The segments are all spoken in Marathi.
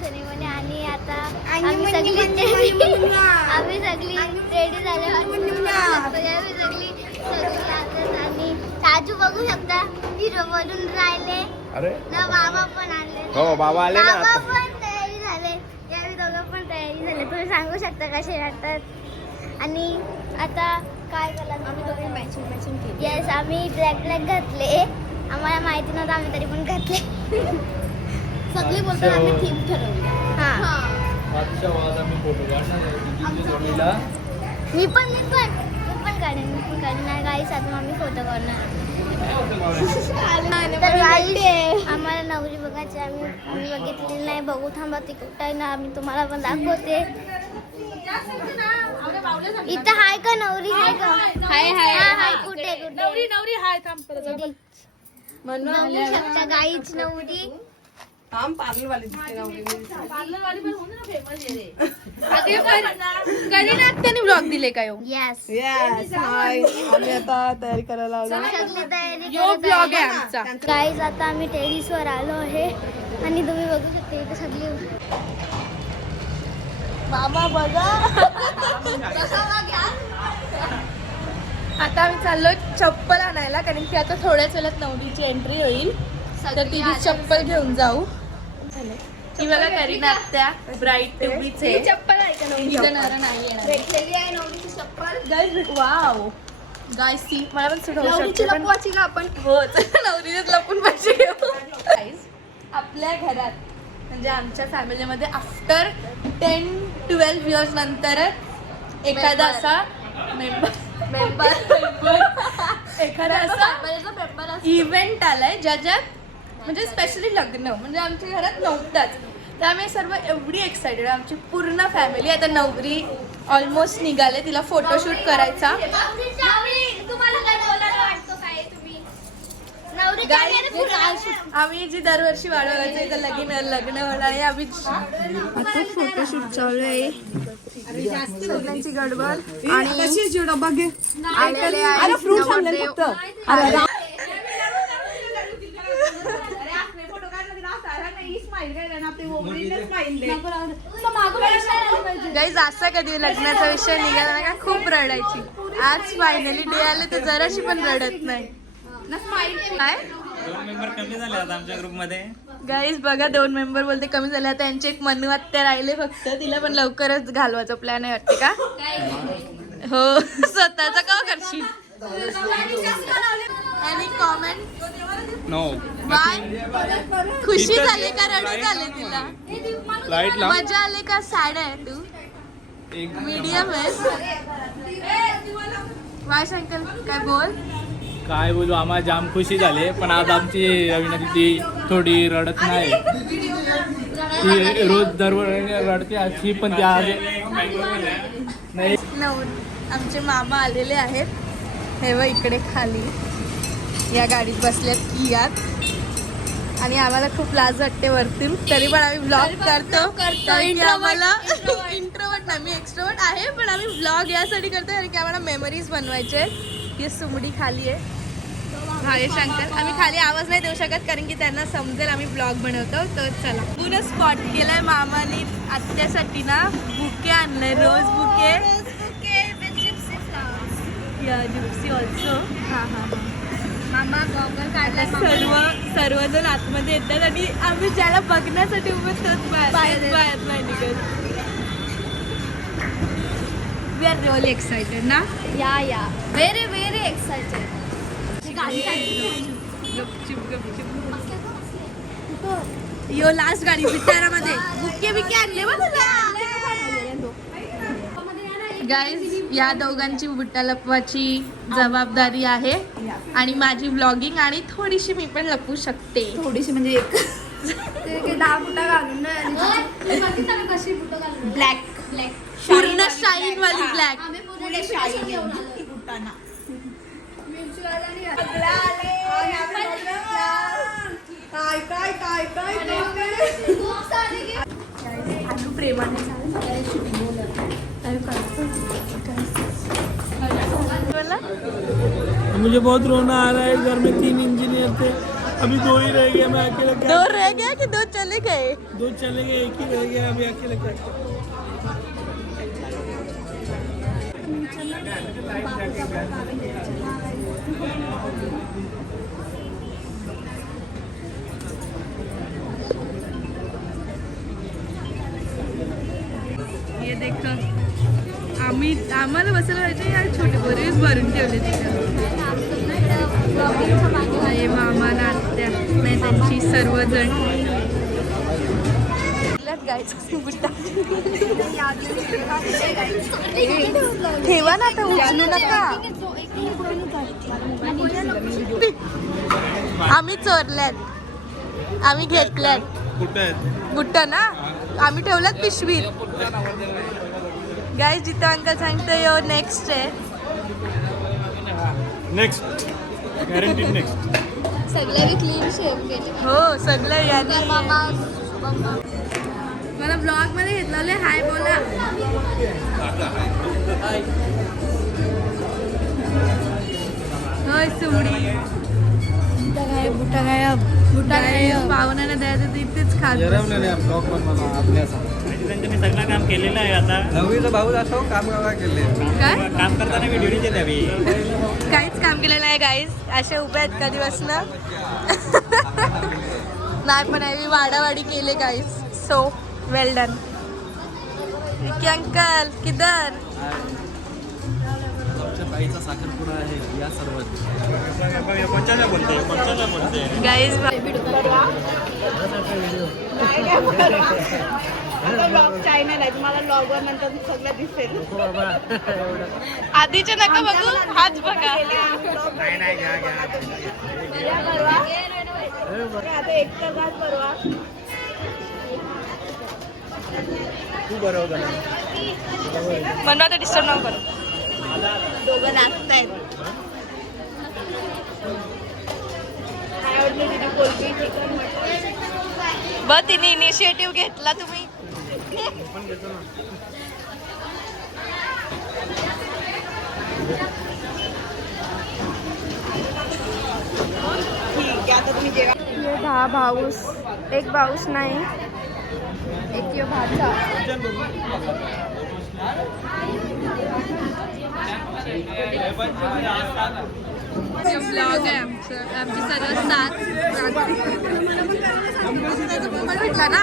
सेरेमनी आणि आता आम्ही सगळी रेडी झाले आणि साजू बघू शकता हिरो बनून राहिले. अरे ना बाबा पण आले. हो बाबा आले ना बाबा आता. पण तयारी झाले. यावेळी दोघं पण तयारी झाले. तुम्ही सांगू शकता कसे वाटतात. आणि आता काय केलं आम्ही दोघे मॅचिंग केली. येस आम्ही ब्लॅक घातले. आम्हाला माहिती नव्हतं आम्ही तरी पण घातले. सगळी बोलतात आम्ही थीम ठरवली. हां मी पण काढेन नाही गाईस आता आम्ही फोटो काढणार. तर गाईस आम्हाला नवरी बघायची आम्ही बघितली नाही. बघू थांबा ती कुठं आहे ना आम्ही तुम्हाला पण दाखवते. इथं हाय का नवरी हाय का? हाय कुठे नवरी हाय थांब बघू शकता गाईच नवरी. पार्लरवाली पण कधी ब्लॉग दिले काय येस आम्ही आता तयारी करायला सगळी तयारी यो ब्लॉग आहे आमचा. गाईज आता आम्ही टेरिसवर आलो आहे आणि तुम्ही बघू शकता इथे सगळी मामा बघा. आता आम्ही चाललो चप्पल आणायला कारण की आता थोड्याच वेळात नवरीची एंट्री होईल तर तिची चप्पल घेऊन जाऊ. ही बघा करीना आत्या ब्राईट टुबीचे चप्पल आहे का नवरीचं नर नाही येणार भेटलेली आहे नवरीची चप्पल. गाईस वाव गाईस सी मला पण सुट होऊ शकते पण लपवायची का आपण. हो नवरीच लपून पैसे घेऊ. गाईस आपल्या घरात म्हणजे आमच्या फॅमिलीमध्ये आफ्टर 10-12 इयर्स नंतरच एखादा असा मेंबर एखादा असा इव्हेंट आलाय ज्याच्यात म्हणजे स्पेशली लग्न म्हणजे आमच्या घरात नव्हताच. त्यामुळे सर्व एवढी एक्सायटेड आमची पूर्ण फॅमिली. आता नवरी ऑलमोस्ट निघाले तिला फोटोशूट करायचा. आम्ही जी दरवर्षी वाढवायचं इथं लग्न होणार आहे. आम्ही आता फोटोशूट चालू आहे. सगळ्यांची गडबड आणि डबा घे फ्रूट आणले फक्त. गाईज असा कधी लग्नाचा विषय निघाला ना खूप रडायची. आज फायनली डे आले तर जराशी पण रडत नाही. काय 2 मेंबर कमी झाले आता आमच्या ग्रुप मध्ये. गाईज बघा 2 मेंबर बोलते कमी झाले. आता त्यांचे एक मनु आत्या राहिले फक्त. तिला पण लवकरच घालवायचा प्लॅन आहे वाटते का? हो स्वतःचा का करशील. आणि कॉमेंट नो खुशी झाली का रडू झाले तिला. लाईट लाव. मजा आली का सॅड आहे तू मीडियम आहे. वाय शंकर काय बोल. काय बोलू आम्हाला जाम खुशी झाली पण आज आमची रवीना ती थोडी रडत नाही. ती रोज दररोज रडते अशी पण त्या नाही. आमचे मामा आलेले आहेत. हे व इकडे खाली या गाडीत बसल्यात कियात आणि आम्हाला खूप लाज वाटते वरतून तरी पण आम्ही ब्लॉग करतो. कारण की आम्हाला इंट्रोवर्ट नाही मी एक्स्ट्रोवर्ट आहे पण आम्ही ब्लॉग यासाठी करतो कारण की आम्हाला मेमरीज बनवायचे. ही सुमडी खाली आहे. हरे शंकर आम्ही खाली आवाज नाही देऊ शकत कारण की त्यांना समजेल आम्ही ब्लॉग बनवतो. तर चला पूर्ण स्पॉट केलाय मामाने आत्यासाठी ना. बुके आणलंय रोज बुके जिप्सी ऑल्सो. मामा गॉगल काढला. सर्वजण आतमध्ये येतात आणि आम्ही ज्याला बघण्यासाठी उभे तोच बाहेर नाही निघत. वी आर रिअली एक्सायटेड ना. या व्हेरी एक्सायटेड. यो लास्ट गाडी विचारामध्ये बुके बिके आणले गाईज. या दोघांची बुट्टा लपवाची जबाबदारी आहे आणि माझी ब्लॉगिंग आणि थोडीशी मी पण लपवू शकते. थोडीशी म्हणजे एक 10 बुटा घालून ब्लॅक पूर्ण शाईन वाली ब्लॅक. प्रेमाने मुझे बहुत रोना आ रहा है. घर में 3 इंजीनियर थे अभी 2 ही रह गए, मैं अकेले क्या 2 रह गया कि 2 चले गए? 2 चले गए, 1 ही रह गया, अभी अकेले क्या ये देख आम्हाला बसायला पाहिजे यार, छोटे पोरीच भरून ठेवले तिथे. हे मामा ना आत्या नाही त्यांची सर्वजण ठेवा ना आता, उचलू नका. आम्ही चोरल्यात, आम्ही घेतल्यात. कुठे आहेत? बुट्टा ना आम्ही ठेवल्यात पिशवीत. गाईज जिथं अंकल सांगतोय यो नेक्स्ट आहे. Next guarantee next. सगळे क्लीन शेव केले. हो सगळं याने मामा मला ब्लॉग मध्ये घेतलं. हाय बोला. होय सुमडी बुटा गायब पाहुण्याने द्यायचं तिथेच खात त्यांनी सगळं काम केलेलं आहे. आता नववीचा भाऊ असो काम केले. काय काम करताना व्हिडिओ द्यावी. काहीच काम केलं नाही गाईज. असे उभे आहेत कधीपासनं. नाही पण आम्ही वाडावाडी केले guys. So well done. Vicky uncle किधर? आमच्या बाईचा साखरपुडा आहे या सर्व. कोणत्याला बोलते गाईज चॅनल आहे तुम्हाला ब्लॉगवर नंतर सगळं दिसेल. आधीचे नका बघू, हाच बघा. आता एक तर घात परवा तू बरोबर म्हणून आता डिस्टर्ब नको करू. दोघं नाचतायत. काय आवडलं तिथे कोलबी चिकन ब तिने इनिशिएटिव्ह घेतला तुम्ही. ठीक आहे. आता तुम्ही जेव्हा हा भाऊस, एक भाऊस नाही एक यो भाचा. ब्लॉग आहे आमचं. आमची सर्व साथ भेटला ना.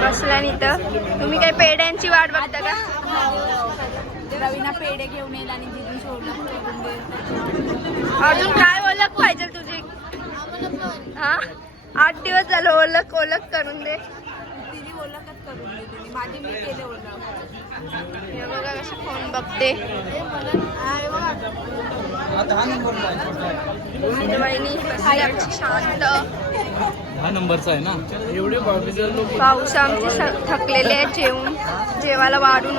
बसला इथं. तुम्ही काय पेड्यांची वाट बघता का? रवीना पेढे घेऊन येईल आणि जिजून सोडलं. अजून काय ओळख पाहिजे तुझी? हा 8 दिवस झालं ओळख करून दे. तिने ओळखच करून दिली. माझी मी केले ओळख. हे बघा कशी फोन बघते. वहिनी बसली आमची शांत. हा नंबरचा आहे ना. एवढे ऑफिसर लोक पाऊस आमचे थकलेले आहेत जेवून, जेवायला वाढून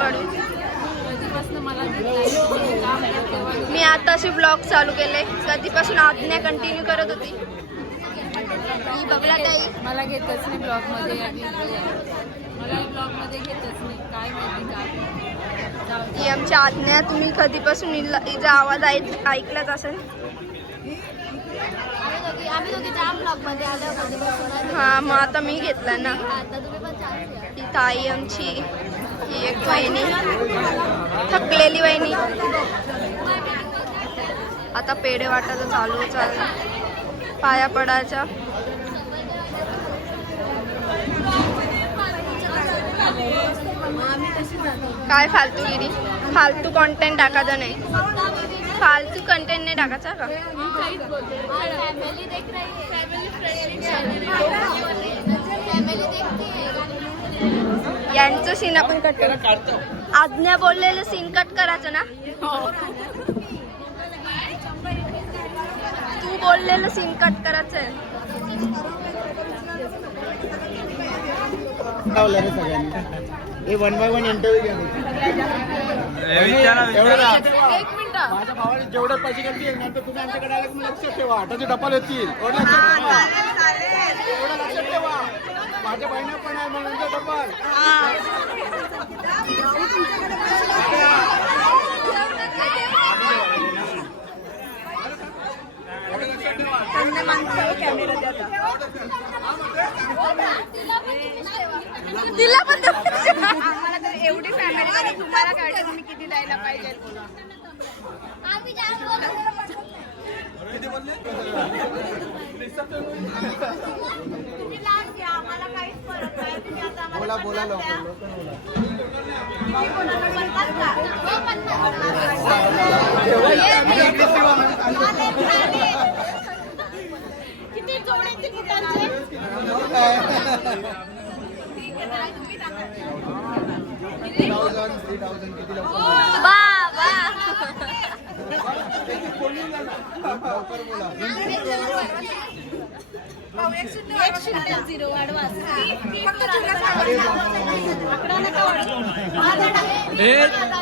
मी आता असे ब्लॉग चालू केले. कधीपासून आज्ञा कंटिन्यू करत होती. ही बघला ताई मला घेतच नाही ब्लॉगमध्ये. मला ब्लॉगमध्ये घेतच नाही. काय माहिती का. ही आमची आज्ञा. तुम्ही कधीपासून हिचा आवाज ऐकलाच असेल. आम्ही दोघी जाम ब्लॉग मध्ये आलो कधीपासून. हा मग आता मी घेतला ना. आता तुम्ही पण चान्स घ्या. ही ताई आमची, ही एक वहिनी, थकलेली वहिनी. आता पेढे वाटायचं चालू पाया पडायच्या. काय फालतूगिरी, फालतू कंटेंट टाकायचं नाही. फालतू कंटेंट नाही टाकायचा का? फॅमिली देख रही फॅमिली देखती है. यांचं सीन आपण कट करू. आज्ञा बोललेलं सीन कट करायचं ना. तू बोललेलं सीन कट करायचं आहे. हे 1 by 1 इंटरव्ह्यू घ्या. एक मिनिट. माझ्या भावाने जेवढे पैसे गलती आहे ना तर तुम्ही आमच्याकडे आले की लक्षात ठेवा. आटाचे डपाल येतील. एवढं लक्षात ठेवा. माझ्या बहिणी पण आहे म्हणून तिला पण आम्हाला तर एवढी फॅमिली तुम्हाला काय तुम्ही किती द्यायला पाहिजे आम्ही जाम बोलतो. तुम्ही लाट घ्या, आम्हाला काहीच फरक नाही. तुम्ही आता आम्हाला बोला पन्नास द्या. लवकर कोणाला पन्नास का? हो, पन्नास. किती जोडे बुटांचे?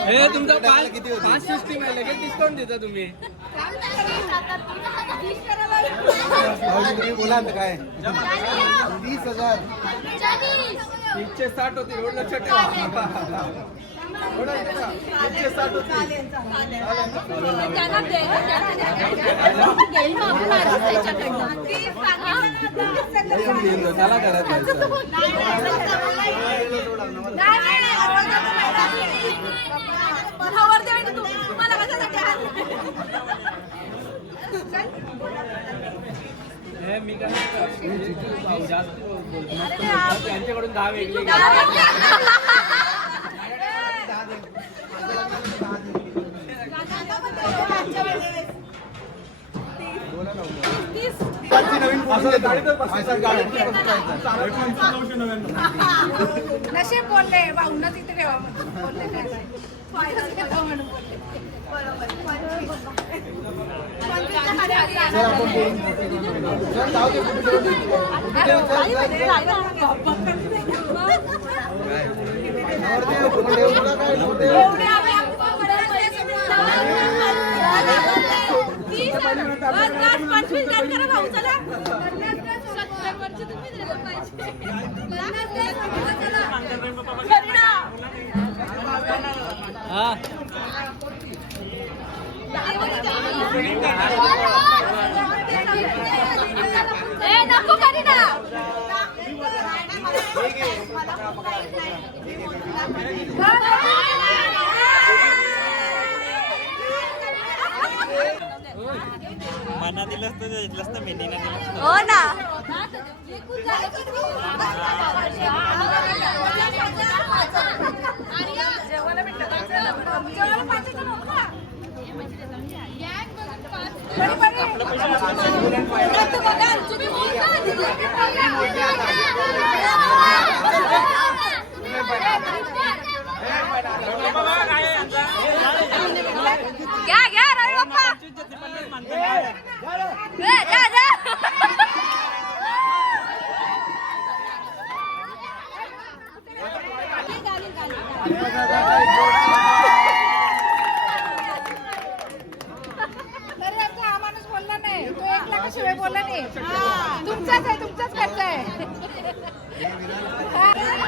हे तुमचा 5 सिस्टीम आहे लगेच डिस्काउंट देता तुम्ही. बोला ना काय 20,000 160 होती एवढं लक्षात ठेवा. 160 होती. त्याला करायचं मी काय जास्त बोलतो त्यांच्याकडून 10 वेगळे नशे बोलले भाऊनच इथे ठेवा बोलले हा नको करी ना मना दिलंस तर घेतलंस तर मेहंदी नाही दिलंस. हो ना घ्या घ्या रवी बाप्पा जा जा बोलला नाही तो 1 लाखाशिवाय बोलला नाही तुमचाच आहे तुमचाच खर्च आहे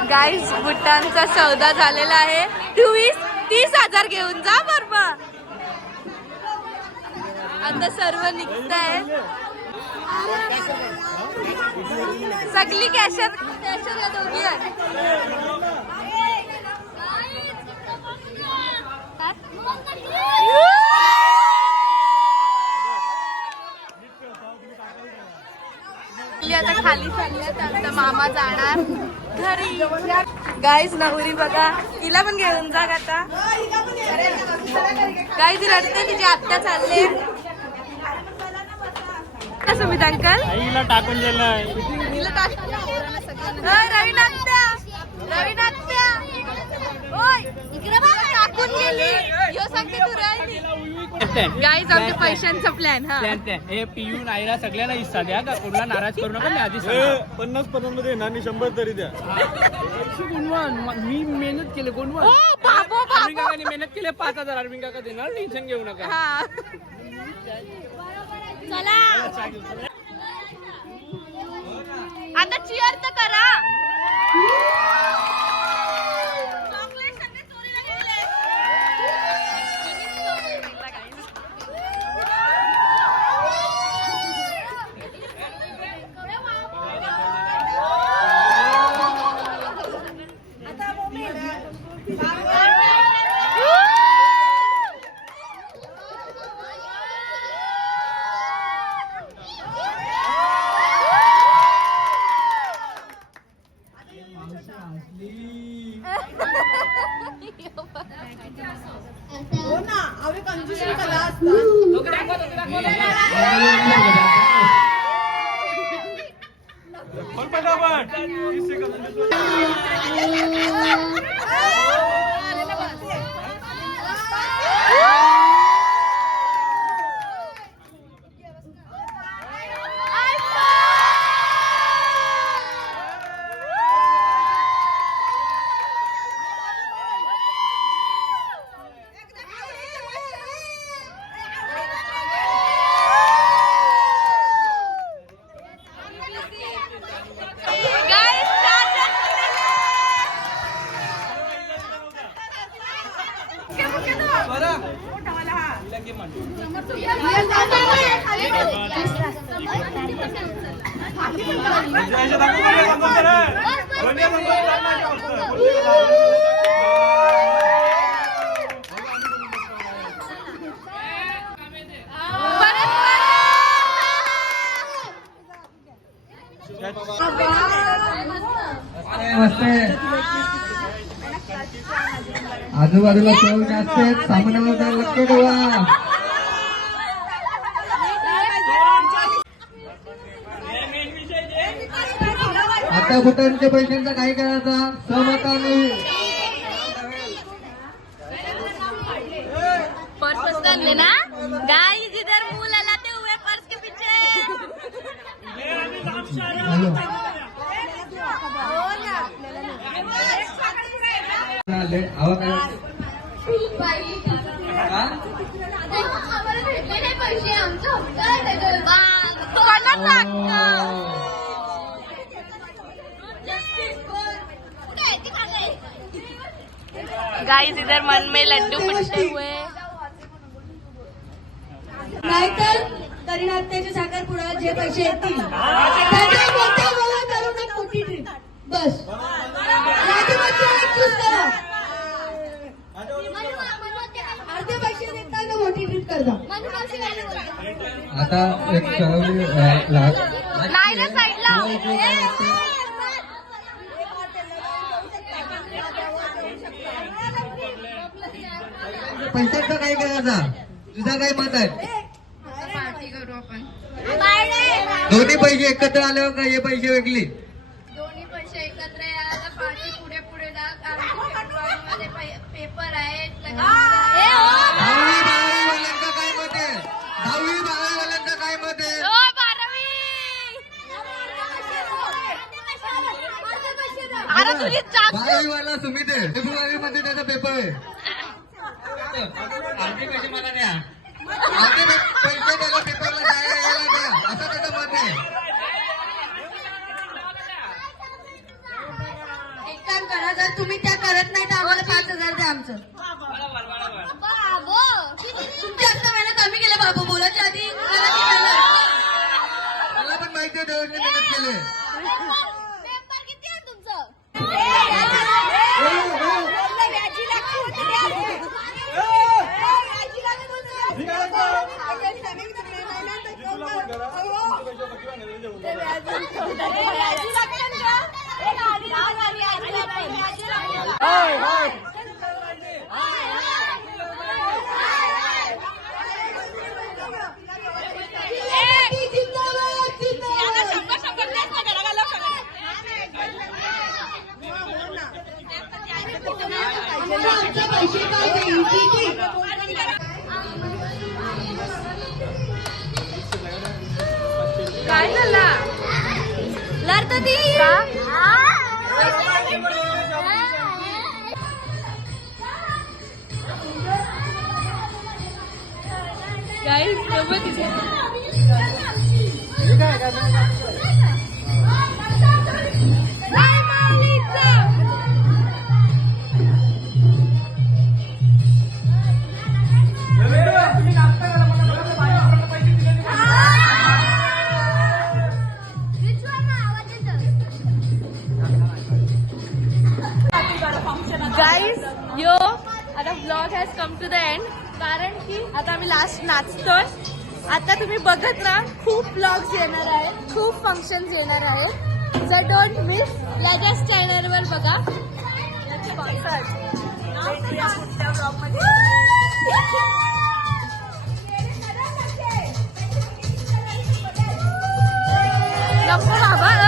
गाईस बुटांचा सौदा झालेला आहे 30,000 घेऊन जा बरोबर आता सर्व निघताय सगळी कॅशर या दोघी आता खाली चालली आता मामा जाणार घरी गाईज नवरी बघा तिला पण घेऊन जा आता गाई ती रडते तिची आत्या चालले सुमित अंकल आईला टाकून गेलं. रवीनात्या ओय इकडे बघा टाकून गेली यो सांगते तू राहिली गाईज आमच्या पैशांचा प्लॅन हा हे पियू नायरा सगळ्यांना हिस्सा द्या का कोणाला नाराज करू नका मी आधी 50 मध्ये ना 100 तरी द्या. मी मेहनत केली कोणवण बाबो अरविंद काकांनी मेहनत केली 5,000 अरविंद काका देणार टेन्शन घेऊ नका. हा चला आता चिअर तर करा आजूबाजूला चोर असते सामन्यावर लक्ष ठेवा. आता बुटांच्या पैशांचा काय करायचा सहमताने पर्स करले ना गाइस जिधर मुंह ललाते हुए पर्स के पीछे गाइस इधर मन में लड्डू फटते हुए नाहीतर करीनात्याच्या साखरपुड्यात जे पैसे येतील त्याचे मोठे गोळा करून एक मोठी ट्रीप बस चूज करा. अर्धे पैसे देतात ना मोठी ट्रीप करता. आता एक नाही ना साईडला पैशांचा काय करायचा तुझा काय मत आहे. दोन्ही पैसे एकत्र आल्यावर का हे पैसे वेगळे दोन्ही पैसे एकत्र यायला पार्टी पुढे पुढे पेपर आहेत दहावी बारावीवाल्यांचा काय मत आहे. दहावी बारावीवाल्यांचा काय मत आहे. अरे तुझी बारावीवाला सुमित आहे फेब्रुवारी मध्ये त्याचा पेपर आहे. अर्धे पैसे मला द्या अर्धे पैसे त्याला पेपरला जायला यायला द्या असं त्याचं मत आहे. एक काम करा जर तुम्ही त्या करत नाही तर आम्हाला 5,000 द्या आमचं. तुमची आता मेहनत कमी केलं बाबू बोलायच्या आधी मला पण माहिती आहे देवाने मेहनत केली. पेपर किती आहे तुमचं? काय झाला लढत ती गाइस सोबत कम टू द एंड, कारण की आता आम्ही लास्ट नाचतोय. आता तुम्ही बघत राहा, खूप ब्लॉग्स येणार आहेत, खूप फंक्शन्स येणार आहेत. So don't miss. लगेच चॅनलवर बघा कॉन्सर्ट. भेटूया पुढच्या ब्लॉगमध्ये. नको बाबा.